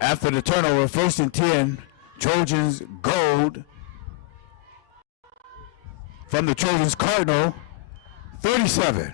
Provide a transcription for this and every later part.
After the turnover, 1st and 10, Trojans gold from the Trojans Cardinal, 37.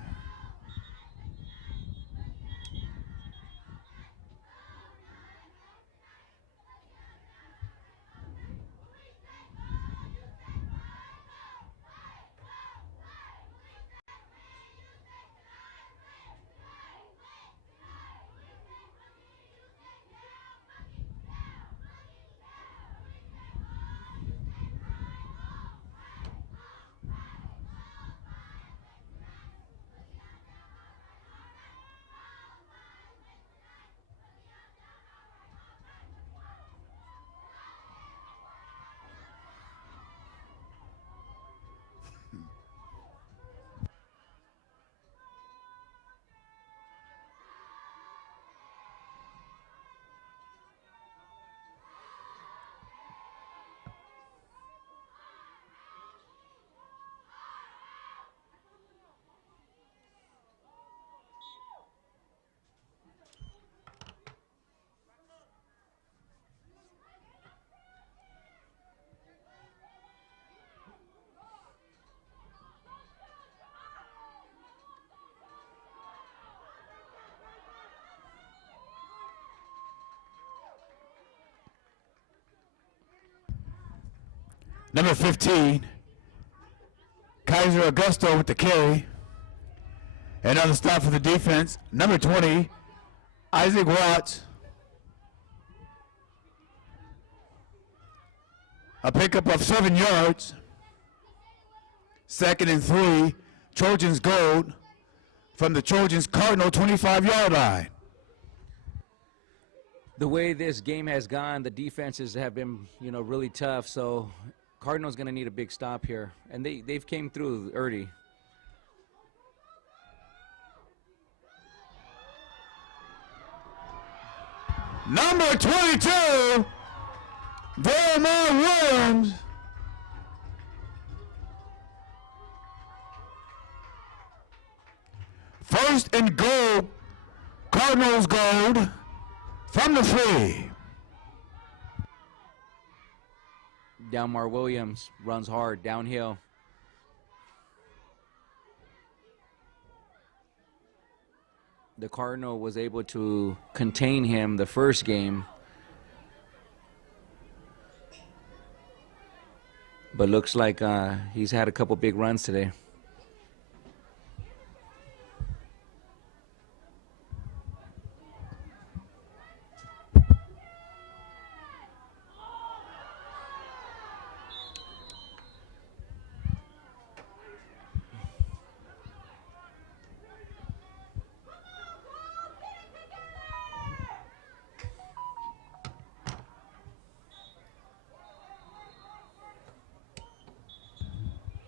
Number 15, Kaiser Augusto with the carry. Another stop for the defense. Number 20, Isaac Watts. A pickup of 7 yards. 2nd and 3, Trojans gold from the Trojans Cardinal 25-yard line. The way this game has gone, the defenses have been, really tough. So Cardinals going to need a big stop here, and they've came through early. Number 22, Vermont Williams. First and goal, Cardinals gold from the 3. Delmar Williams runs hard downhill. The Cardinal was able to contain him the first game, but looks like he's had a couple big runs today.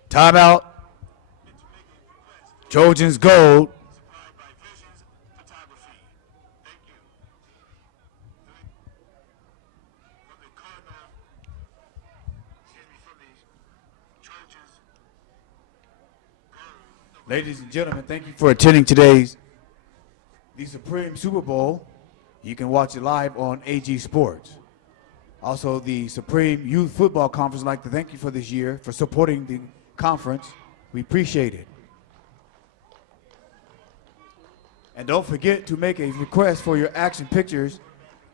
Timeout. Trojans gold. Ladies and gentlemen, thank you for attending today's the Supreme Super Bowl. You can watch it live on AG Sports. Also, the Supreme Youth Football Conference, I'd like to thank you for this year for supporting the conference. We appreciate it. And don't forget to make a request for your action pictures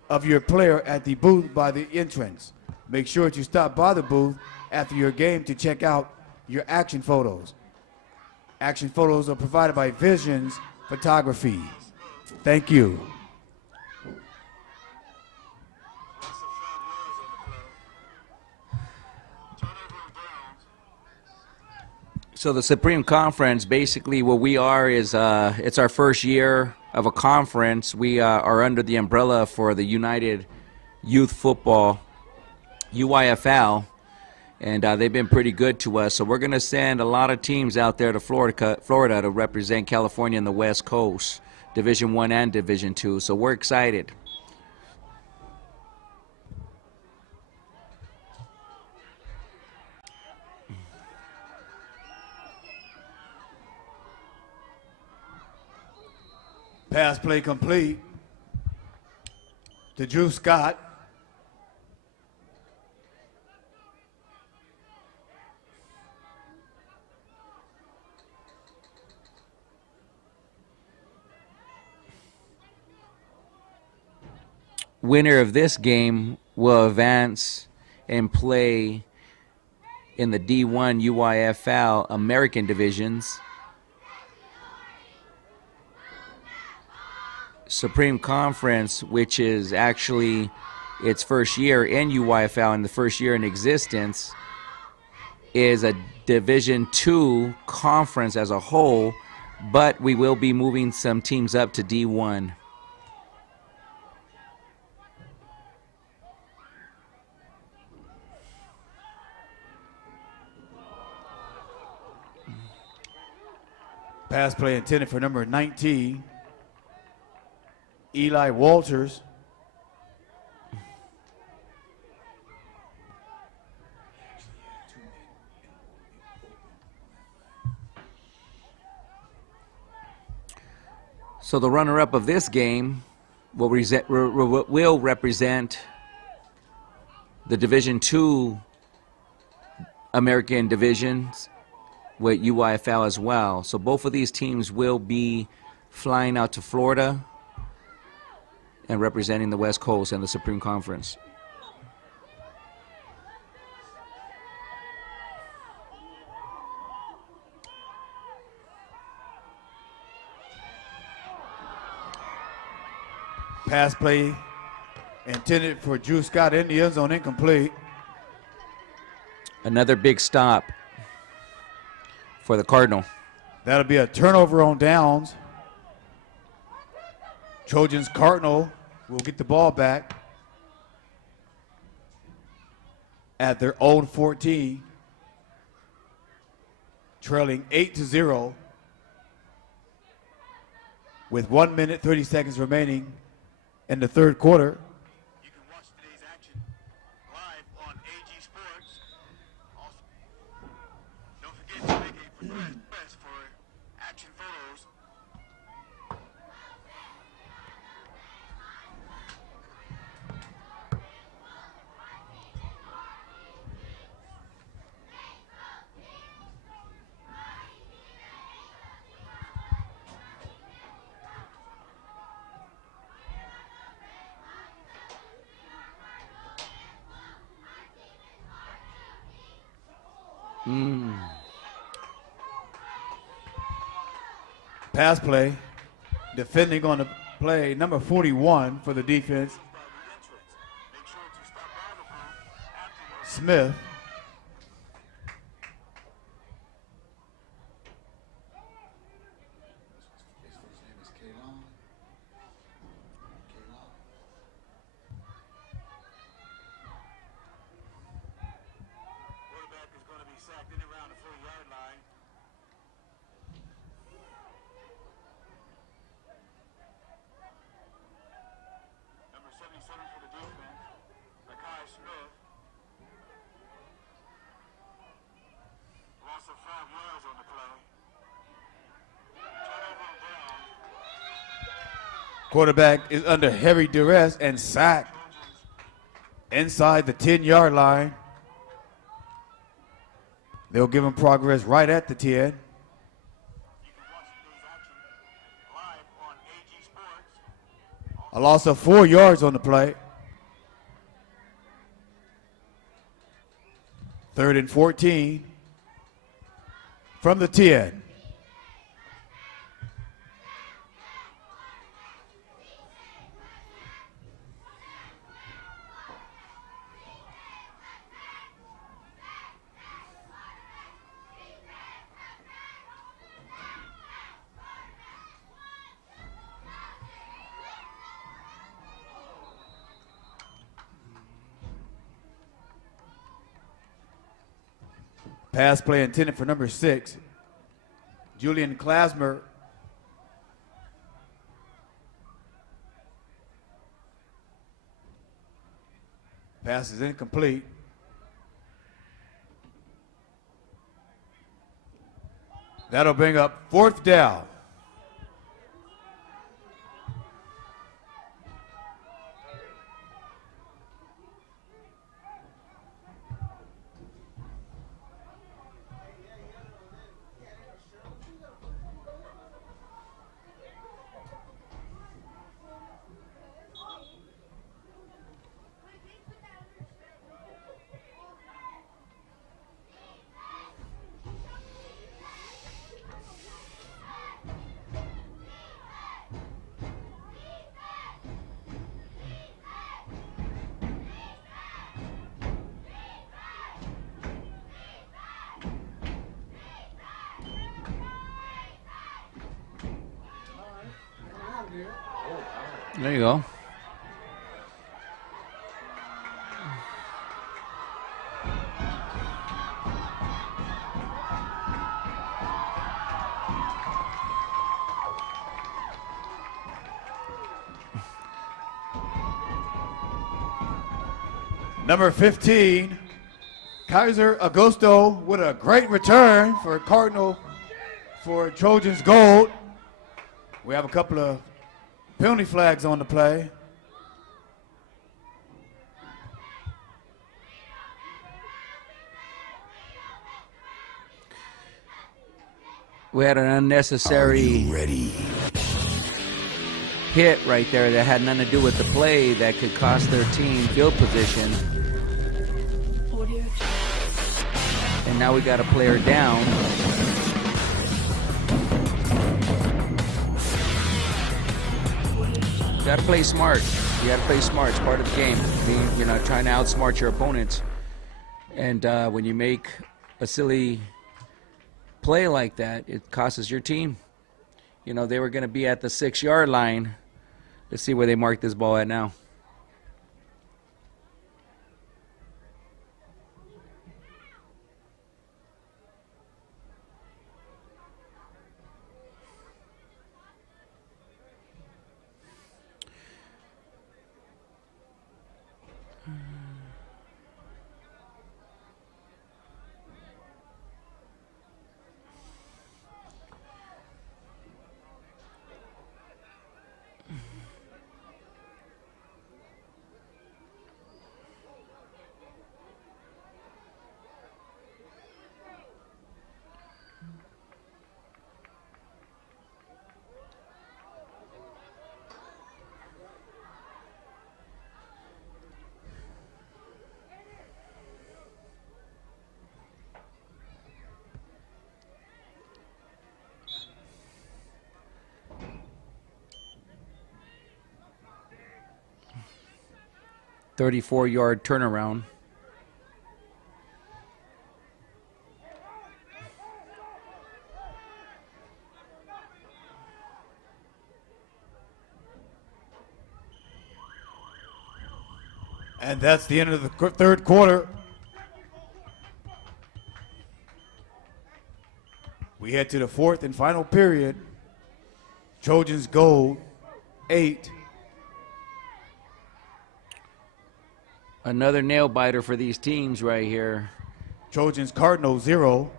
of your player at the booth by the entrance. Make sure to stop by the booth after your game to check out your action photos. Action photos are provided by Visions Photography. Thank you. So the Supreme Conference, basically what we are is it's our first year of a conference. We are under the umbrella for the United Youth Football, UYFL, and they've been pretty good to us. So we're going to send a lot of teams out there to Florida to represent California and the West Coast, Division I and Division II. So we're excited. Pass play complete. to Drew Scott. Winner of this game will advance and play in the D1 UYFL American divisions. Supreme Conference, which is actually its first year in UYFL and the first year in existence, is a Division II conference as a whole, but we will be moving some teams up to D1. Pass play intended for number 19, Eli Walters. So the runner-up of this game will represent the Division II American divisions with UYFL as well. So both of these teams will be flying out to Florida and representing the West Coast and the Supreme Conference. Pass play intended for Drew Scott in the end zone, incomplete. Another big stop for the Cardinal. That'll be a turnover on downs. Trojans Cardinal will get the ball back at their own 14, trailing 8-0 with 1 minute 30 seconds remaining in the third quarter. You can watch today's action live on AG Sports. Also, don't forget to make a request for action photos. Pass play, defending on the play, number 41 for the defense, Smith. Quarterback is going to be sacked in around the 4-yard line. Number 77 for the defense, Makai Smith. Loss of 5 yards on the play. Turnover on down. Quarterback is under heavy duress and sacked inside the 10-yard line. They'll give him progress right at the 10. You can watch today's action live on AG Sports. A loss of 4 yards on the play. 3rd and 14 from the 10. Pass play intended for number 6, Julian Klasmer. Pass is incomplete. That'll bring up 4th down. There you go. Number 15, Kaiser Augusto with a great return for Trojans gold. We have a couple of penalty flags on the play. We had an unnecessary hit right there that had nothing to do with the play that could cost their team field position. And now we got a player down. You gotta play smart. You gotta play smart. It's part of the game. You're not trying to outsmart your opponents. And when you make a silly play like that, it costs your team. You know, they were going to be at the 6-yard line. Let's see where they mark this ball at now. "34-yard turnaround." And that's the end of the third quarter. We head to the fourth and final period. Trojans gold, 8. Another nail biter for these teams right here. Trojans Cardinal 0.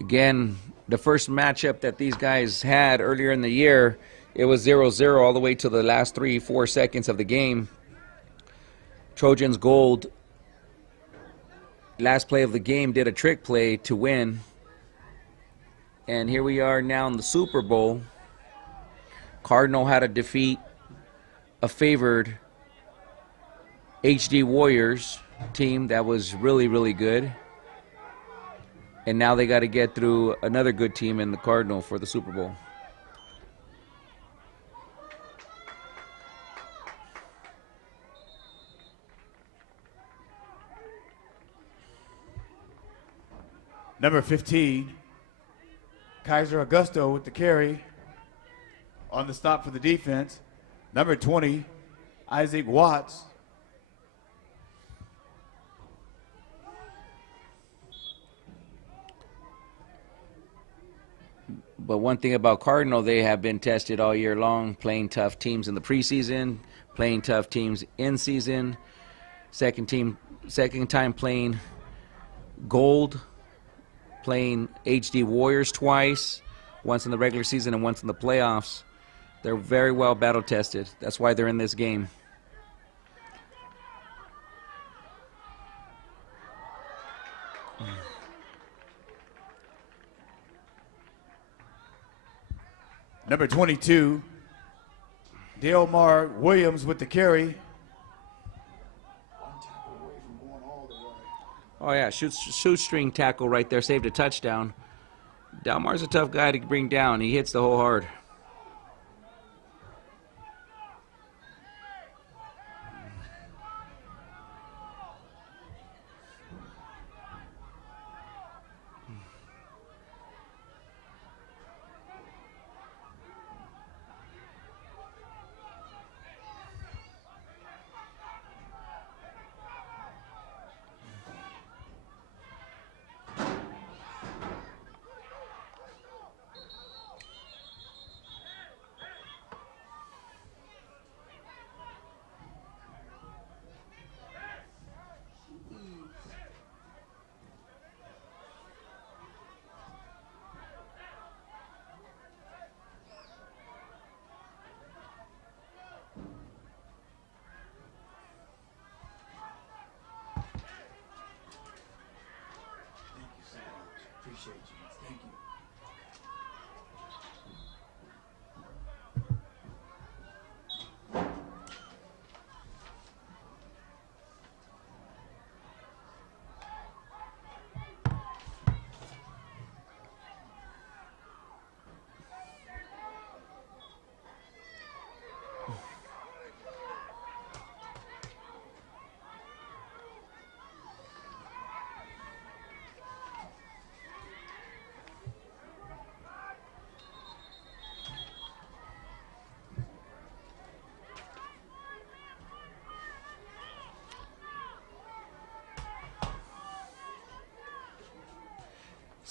Again, the first matchup that these guys had earlier in the year, it was 0-0 all the way to the last 3-4 seconds of the game. Trojans gold, last play of the game, did a trick play to win. And here we are now in the Super Bowl. Cardinal had to defeat a favored HD Warriors team that was really, really good. And now they got to get through another good team in the Cardinal for the Super Bowl. Number 15, Kaiser Augusto with the carry on the stop for the defense. Number 20, Isaac Watts. But one thing about Cardinal, they have been tested all year long, playing tough teams in the preseason, playing tough teams in season. Second time playing gold, playing HD Warriors twice, once in the regular season and once in the playoffs. They're very well battle tested. That's why they're in this game. Number 22, Delmar Williams with the carry. Oh yeah, shoestring tackle right there, saved a touchdown. Delmar's a tough guy to bring down. He hits the hole hard.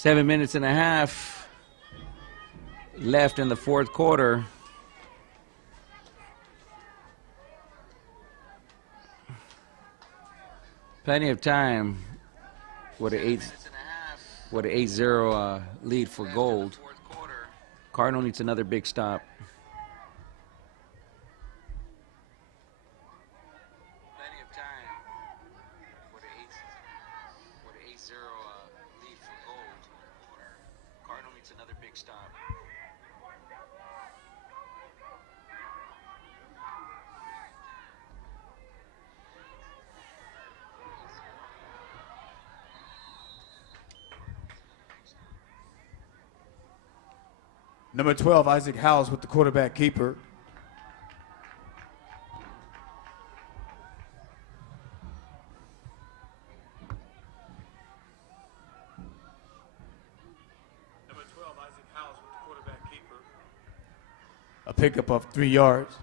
7 minutes and a half left in the fourth quarter. Plenty of time with an 8-0 lead for Gold. Cardinal needs another big stop. Plenty of time with an 8-0 lead for Gold. Cardinal needs another big stop. Number 12, Isaac Howes with the quarterback keeper. Number 12, Isaac Howes with the quarterback keeper. A pickup of 3 yards.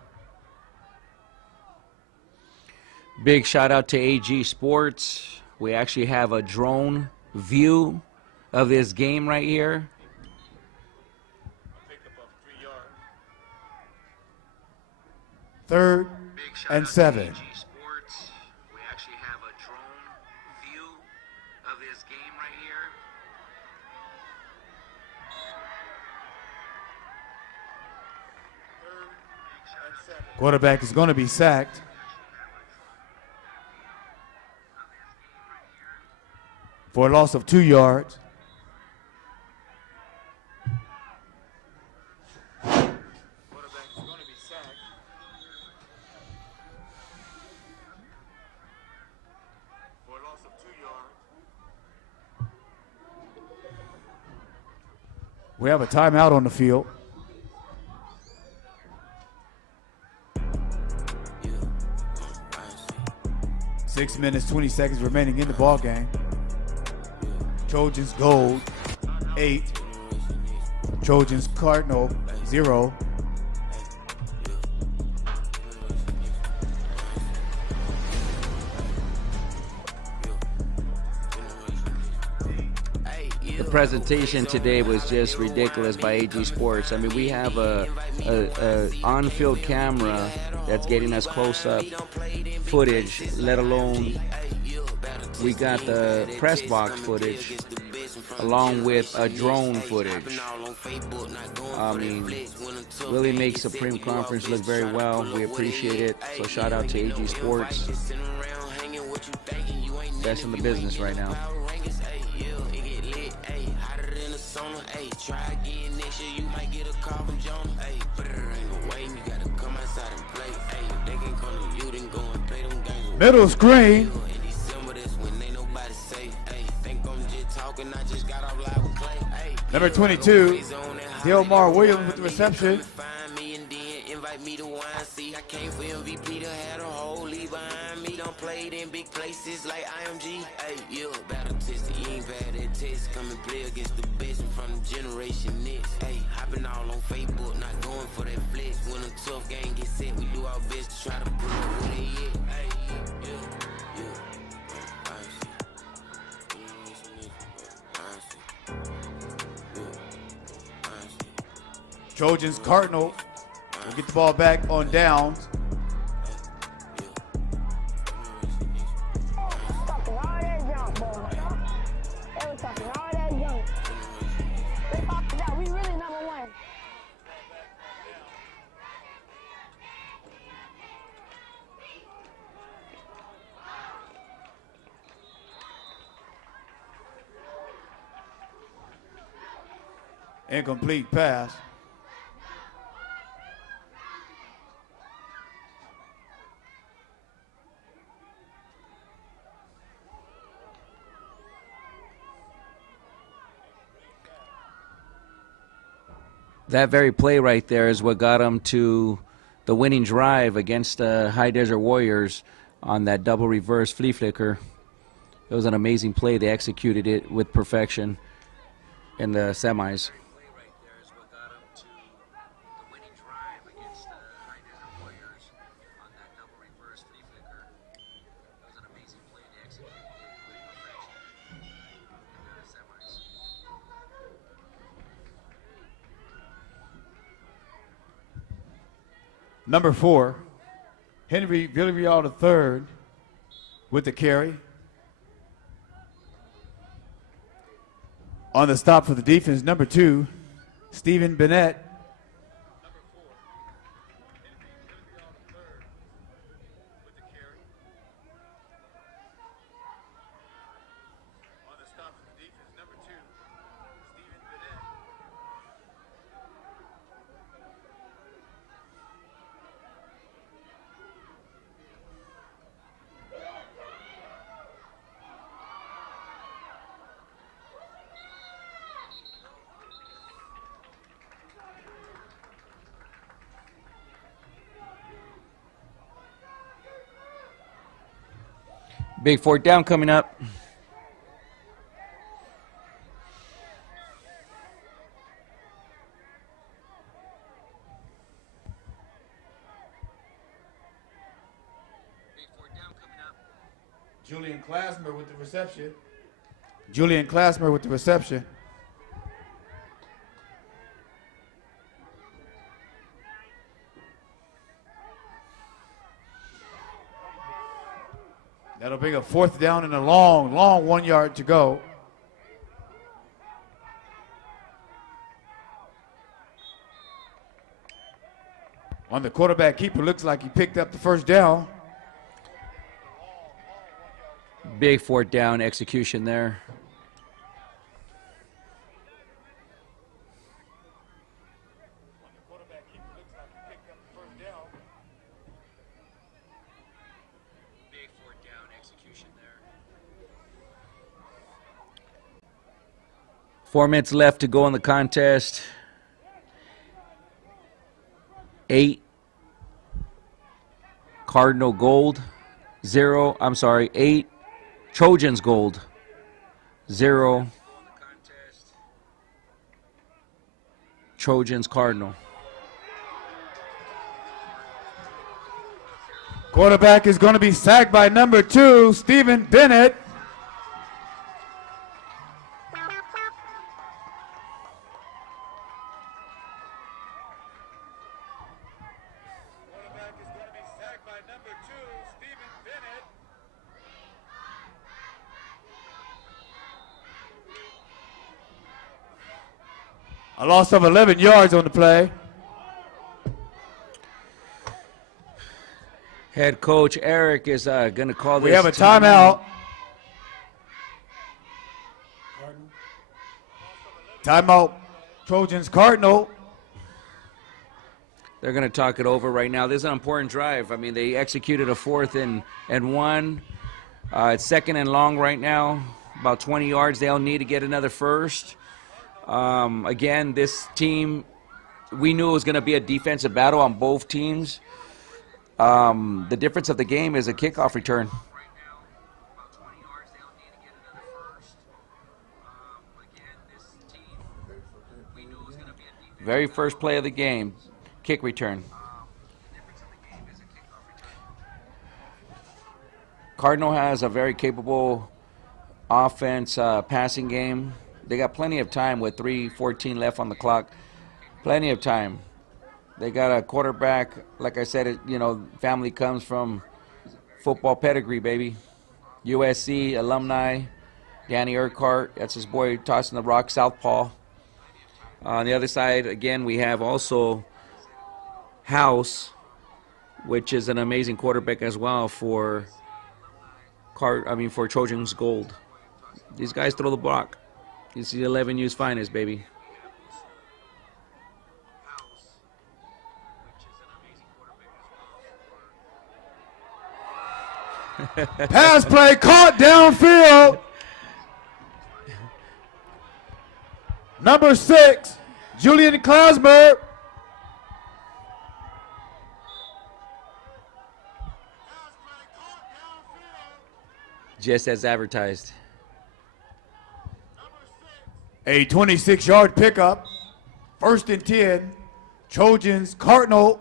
Big shout out to AG Sports. We actually have a drone view of this game right here. Third and 7. We actually have a drone view of this game right here. Quarterback is going to be sacked. For a loss of 2 yards. We have a timeout on the field. – 6 minutes, 20 seconds remaining in the ball game. Trojans Gold, 8. Trojans Cardinal, 0. The presentation today was just ridiculous by AG Sports. I mean, we have a on-field camera that's getting us close-up footage, let alone we got the press box footage along with a drone footage. I mean, really makes Supreme Conference look very well. We appreciate it. So shout out to AG Sports. Best in the business right now. Middle screen. Number 22, Delmar Williams with the reception. I came for MVP to have a whole lead behind me. Don't play in big places like IMG. Hey, yeah, battle tested. You ain't bad at test. Come and play against the best from the generation next. Hey, hopping all on Facebook, not going for that flex. When a tough game gets set, we do our best to try to pull up where they at. Hey, Trojans Cardinal will get the ball back on downs. Incomplete pass. That very play right there is what got them to the winning drive against the High Desert Warriors on that double reverse flea flicker. It was an amazing play. They executed it with perfection in the semis. Number 4, Henry Villarreal III with the carry. On the stop for the defense, number 2, Stephen Bennett. Big fourth down coming up. Julian Klasmer with the reception. Julian Klasmer with the reception. That'll bring a fourth down and a long 1 yard to go. On the quarterback keeper, looks like he picked up the first down. Big fourth down execution there. Big fourth down execution there. 4 minutes left to go in the contest. 8 Cardinal gold, 8 Trojans gold, 0 Trojans Cardinal. Quarterback is going to be sacked by number 2, Stephen Bennett. A loss of 11 yards on the play. Head coach Eric is going to call this. We have a timeout. Timeout, Trojans Cardinal. They're going to talk it over right now. This is an important drive. I mean, they executed a 4th and 1. It's 2nd and long right now, about 20 yards. They'll need to get another first. Again, this team, we knew it was going to be a defensive battle on both teams. The difference of the game is a kickoff return. Very first play of the game, kick return. Cardinal has a very capable offense, passing game. They got plenty of time with 3:14 left on the clock. Plenty of time. They got a quarterback, like I said, family comes from football pedigree, baby. USC alumni, Danny Urquhart, that's his boy tossing the rock, southpaw. On the other side, again, we have also House, which is an amazing quarterback as well for Trojans Gold. These guys throw the block. You see 11U's finest, baby. Pass play caught downfield. Number 6, Julian Klasmer. Just as advertised. A 26-yard pickup. 1st and 10. Trojans Cardinal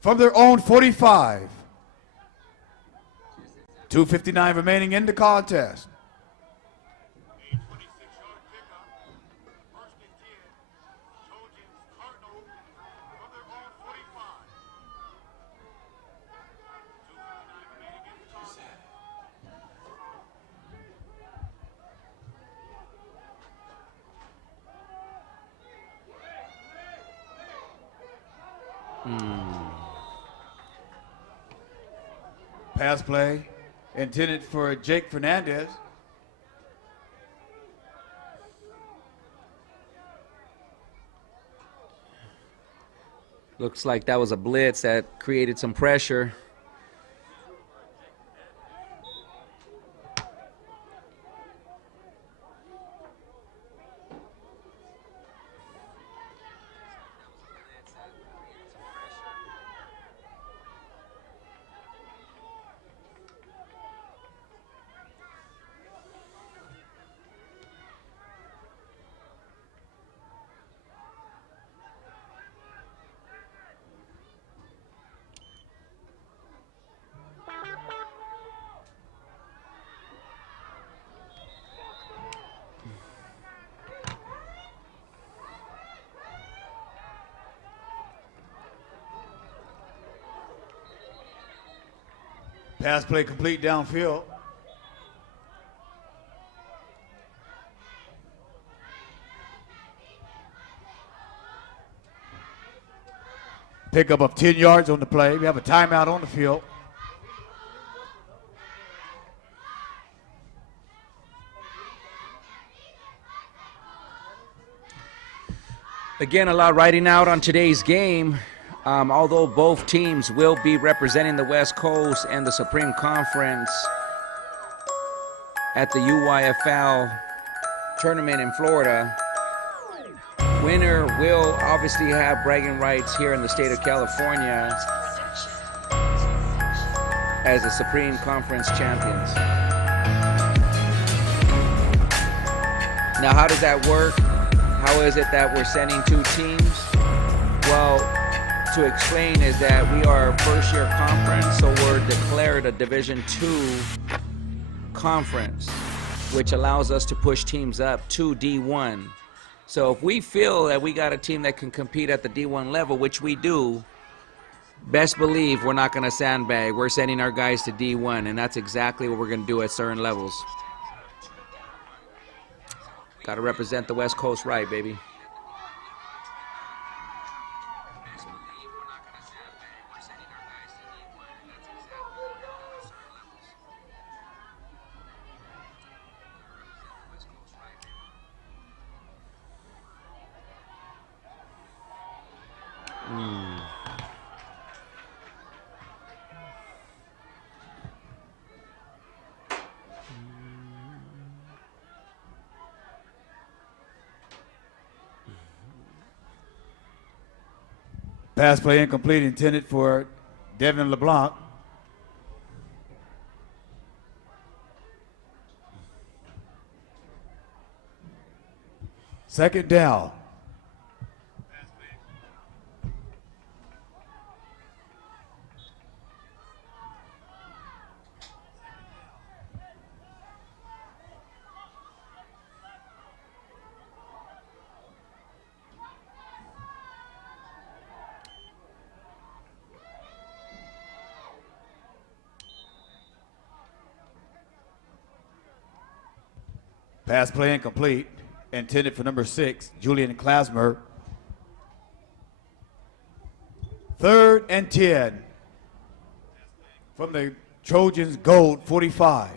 from their own 45. 2:59 remaining in the contest. Pass play intended for Jake Fernandez. Looks like that was a blitz that created some pressure. Pass play complete downfield. Pickup of 10 yards on the play. We have a timeout on the field. Again, a lot riding out on today's game. Although both teams will be representing the West Coast and the Supreme Conference at the UYFL tournament in Florida, winner will obviously have bragging rights here in the state of California as the Supreme Conference champions. Now, how does that work? How is it that we're sending two teams? Well, to explain is that we are a first-year conference, so we're declared a Division II conference, which allows us to push teams up to D1. So if we feel that we got a team that can compete at the D1 level, which we do, best believe we're not going to sandbag. We're sending our guys to D1, and that's exactly what we're going to do at certain levels. Got to represent the West Coast right, baby. Pass play incomplete, intended for Devin LeBlanc. Second down. Pass play incomplete, intended for number 6, Julian Klasmer. 3rd and 10 from the Trojans gold 45.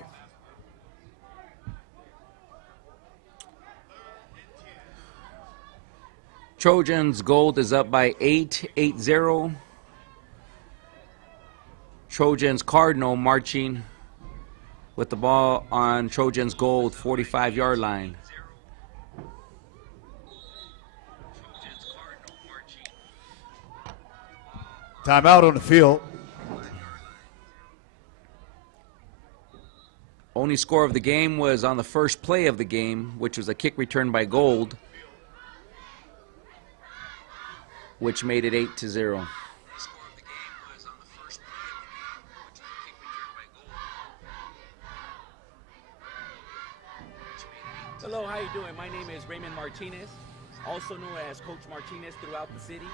Trojans gold is up by 8-0. Trojans Cardinal marching with the ball on Trojans gold 45-yard line. Timeout on the field. Only score of the game was on the first play of the game, which was a kick return by Gold, which made it 8-0. Hello, how you doing? My name is Raymond Martinez, also known as Coach Martinez throughout the city.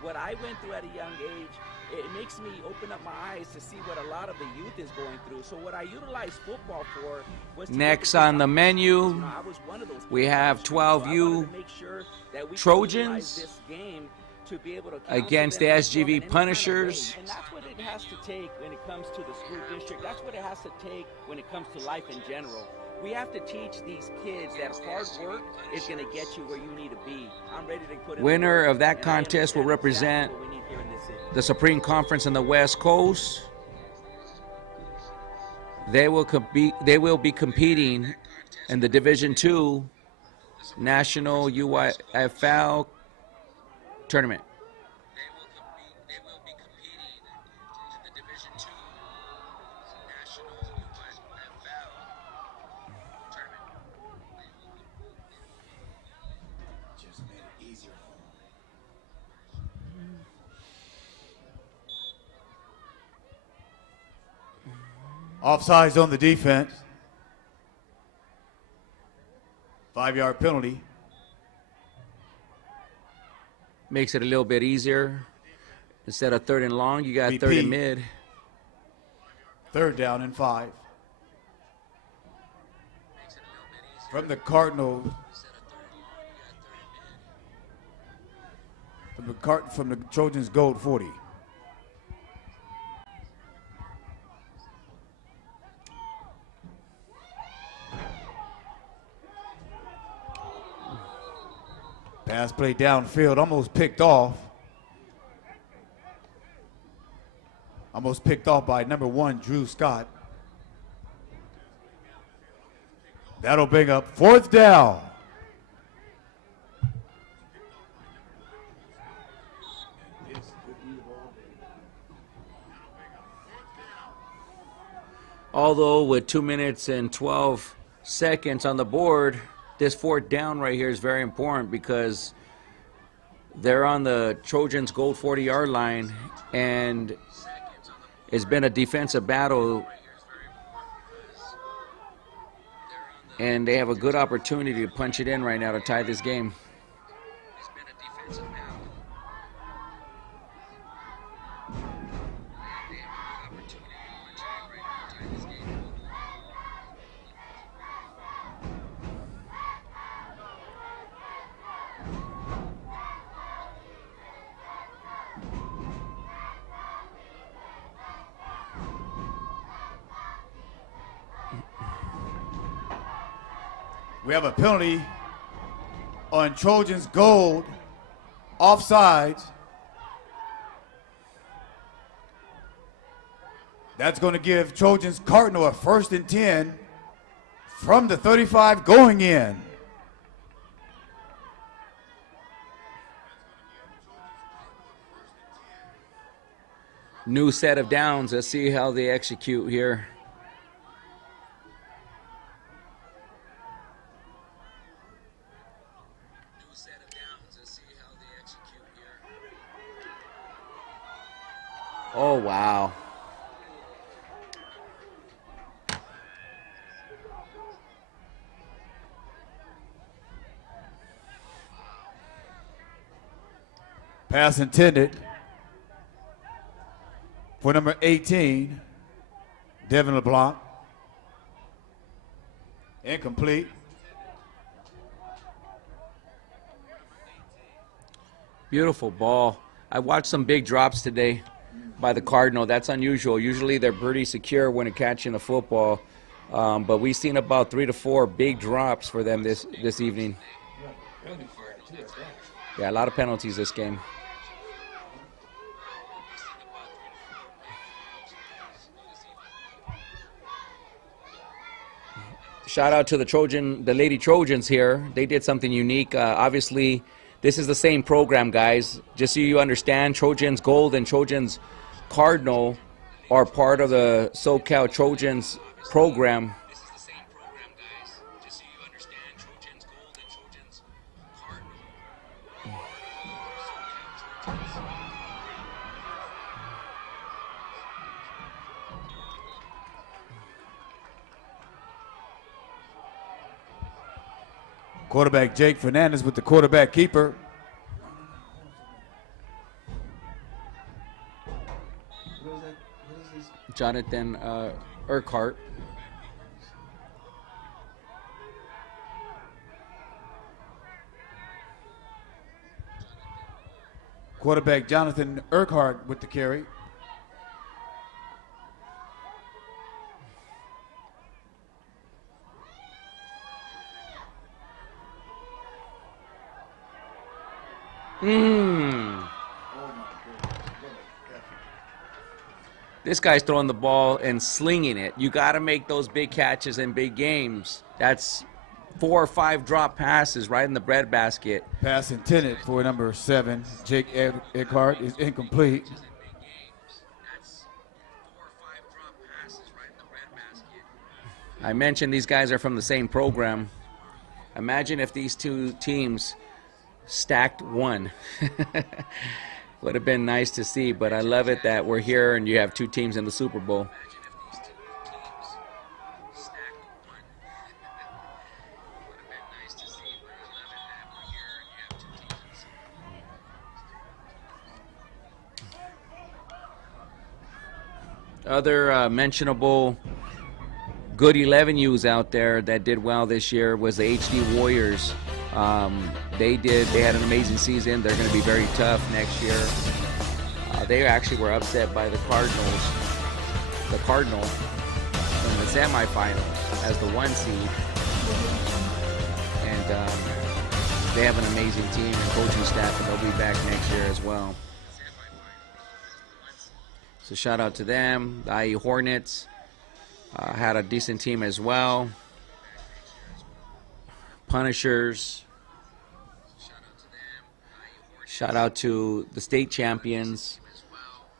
What I went through at a young age, it makes me open up my eyes to see what a lot of the youth is going through. So what I utilized football for was to next on the menu, I was one of those we have 12U so make sure that we Trojans this game to be able to counsel against them the and show them in SGV any kind of Punishers. way. And that's what it has to take when it comes to the school district. That's what it has to take when it comes to life in general. We have to teach these kids that hard work is going to get you where you need to be. I'm ready to put in the Winner work, of that and I contest will understand represent exactly what we need here in this city. the Supreme Conference on the West Coast. They will be competing in the Division II National UIFL tournament. Offsides on the defense. 5-yard penalty. Makes it a little bit easier. Instead of 3rd and long, you got 3rd and mid. 3rd down and 5. From the Cardinals. From the Trojans Gold 40. Pass play downfield, almost picked off. Almost picked off by number 1, Drew Scott. That'll bring up 4th down. Although with 2 minutes and 12 seconds on the board, this 4th down right here is very important because they're on the Trojans' gold 40-yard line, and it's been a defensive battle, and they have a good opportunity to punch it in right now to tie this game. We have a penalty on Trojans Gold, offsides. That's going to give Trojans Cardinal a 1st and 10 from the 35 going in. New set of downs. Let's see how they execute here. Oh, wow. Pass intended for number 18, Devin LeBlanc. Incomplete. Beautiful ball. I watched some big drops today by the Cardinal. That's unusual. Usually they're pretty secure when catching the football, but we've seen about 3 to 4 big drops for them this evening. Yeah, a lot of penalties this game. Shout out to the Lady Trojans here. They did something unique. Obviously, this is the same program, guys. Just so you understand, Trojans Gold and Trojans Cardinal are part of the Socal Trojans program. Quarterback Jake Fernandez with the quarterback keeper. Jonathan Urquhart. Quarterback Jonathan Urquhart with the carry. This guy's throwing the ball and slinging it. You got to make those big catches in big games. That's 4 or 5 drop passes right in the breadbasket. Pass intended for number 7, Jake Eckhart, is incomplete. I mentioned these guys are from the same program. Imagine if these two teams stacked one. Would have been nice to see, but I love it that we're here and you have 2 teams in the Super Bowl. Other mentionable good 11Us out there that did well this year was the HD Warriors. They had an amazing season. They're going to be very tough next year. They actually were upset by the Cardinals in the semifinals as the 1 seed. And they have an amazing team and coaching staff, and they'll be back next year as well. So shout out to them. The IE Hornets had a decent team as well. Punishers. Shout out to the state champions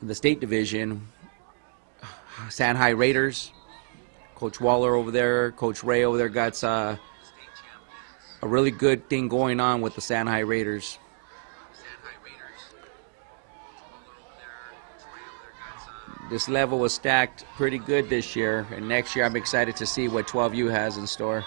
in the state division. San High Raiders. Coach Waller over there, Coach Ray over there got a really good thing going on with the San High Raiders. This level was stacked pretty good this year, and next year I'm excited to see what 12U has in store.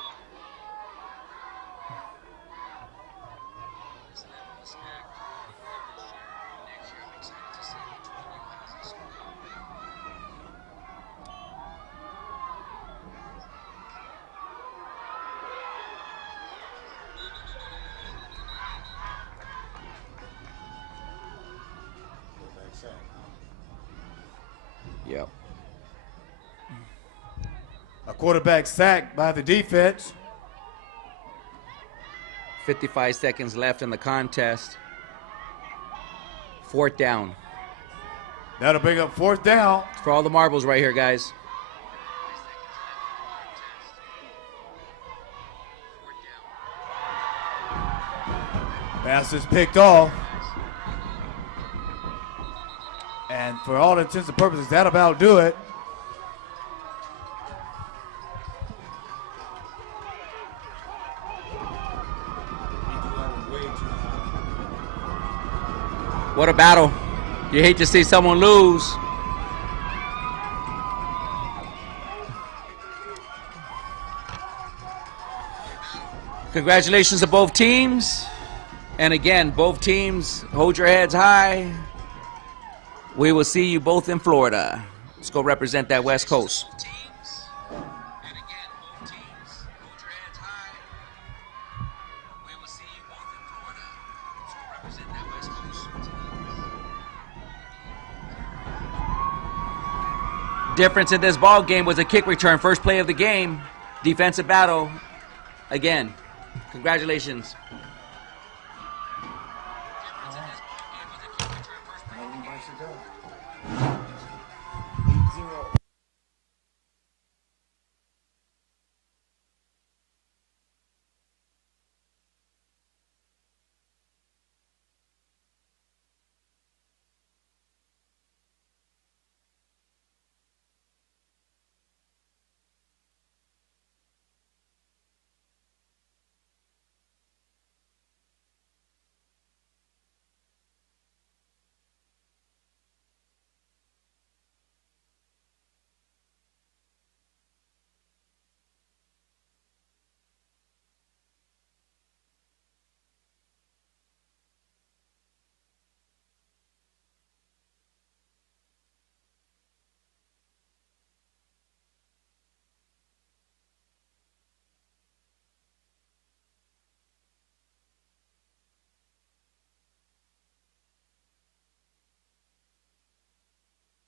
Yep. A quarterback sack by the defense. 55 seconds left in the contest. 4th down. That'll bring up 4th down. For all the marbles right here, guys. Pass is picked off. And for all intents and purposes, that'll about do it. What a battle. You hate to see someone lose. Congratulations to both teams. And again, both teams, hold your heads high. We will see you both in Florida. Let's go represent that West Coast. Difference in this ball game was a kick return, first play of the game. Defensive battle. Again, congratulations.